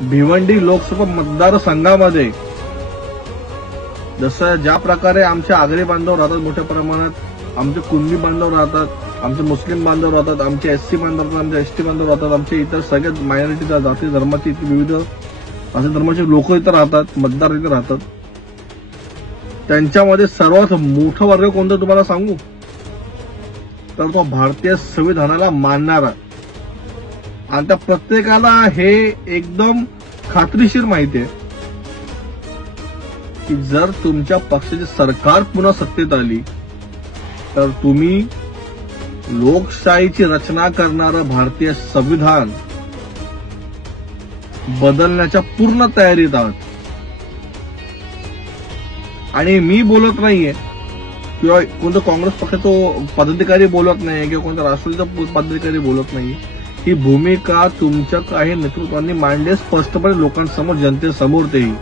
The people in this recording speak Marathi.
भिवंडी लोकसभा मतदारसंघामध्ये जसं ज्या प्रकारे आमचे आगरी बांधव राहतात, मोठ्या प्रमाणात आमचे कुणबी बांधव राहतात, आमचे मुस्लिम बांधव राहतात, आमचे एससी बांधव राहतात, आमचे एसटी बांधव राहतात, आमचे इतर सगळ्या मायनॉरिटी जाती धर्माची विविध असे धर्माचे लोक इथं राहतात, मतदार इथे राहतात. त्यांच्यामध्ये सर्वात मोठा वर्ग कोणता तुम्हाला सांगू तर तो भारतीय संविधानाला मानणारा. आणि त्या प्रत्येकाला हे एकदम खात्रीशीर माहिती आहे की जर तुमच्या पक्षाची सरकार पुन्हा सत्तेत आली तर तुम्ही लोकशाहीची रचना करणारं भारतीय संविधान बदलण्याच्या पूर्ण तयारीत आहात. आणि मी बोलत नाहीये किंवा कोणतं काँग्रेस पक्षाचा पदाधिकारी बोलत नाही किंवा कोणत्या राष्ट्रवादीचा पदाधिकारी बोलत नाही. ही भूमिका तुमच्या काही नेतृत्वांनी मांडली स्पष्टपणे लोकांसमोर, जनतेसमोर. तेही